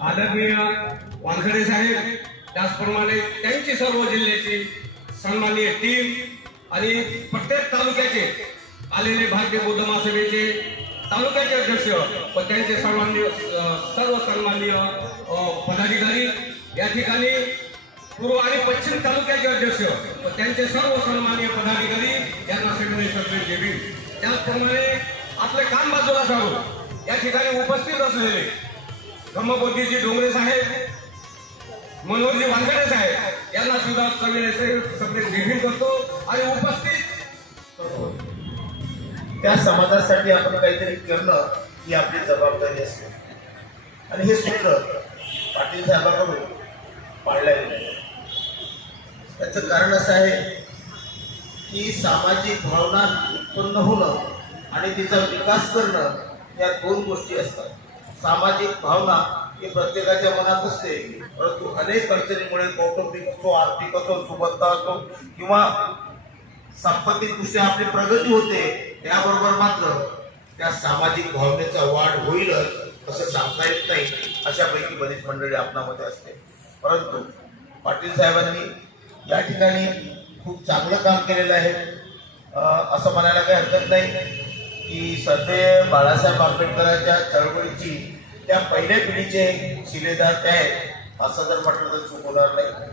आदरणीय वानखडे साहेब, त्याचप्रमाणे त्यांची सर्व जिल्ह्याची सन्माननीय टीम आणि प्रत्येक तालुक्याचे आलेले भारतीय बौद्ध महासभेचे तालुक्याचे अध्यक्ष व त्यांचे सर्व सन्माननीय पदाधिकारी, या ठिकाणी पूर्व आणि पश्चिम तालुक्याचे अध्यक्ष व त्यांचे सर्व सन्माननीय पदाधिकारी यांना सगळे जेबी, त्याचप्रमाणे आपले काम बाजूला सारून या ठिकाणी उपस्थित असलेले धम्मबोधीजी डोंगरे साहेब, मनोहरजी वानखडे साहेब यांना सुद्धा सगळे जेबी करतो आणि उपस्थित त्या समाजासाठी आपण काहीतरी करणं ही आपली जबाबदारी असते आणि हे सूत्र पाटील साहेबांकडून पाळलं गेलं. त्याचं कारण असं आहे की सामाजिक भावना उत्पन्न होणं आणि तिचा विकास करणं या दोन गोष्टी असतात. सामाजिक भावना ही प्रत्येकाच्या मनात असते, परंतु अनेक अडचणीमुळे कौटुंबिक असो, आर्थिक असो, सुबत्ता असो किंवा सांस्कृतिक दृष्ट्या आपली प्रगती होते, त्याबरोबर मात्र त्या सामाजिक भावनेचा वाढ होईलच असं सांगता येत नाही. अशापैकी बरीच मंडळी आपणामध्ये असते. परंतु पाटील साहेबांनी या ठिकाणी खूप चांगलं काम केलेलं आहे. असं म्हणायला काही हरकत नाही की सरदेव बाळासाहेब आंबेडकरांच्या चळवळीची त्या पहिल्या पिढीचे शिलेदार ते आहेत, असं जर म्हटलं तर चूक होणार नाही.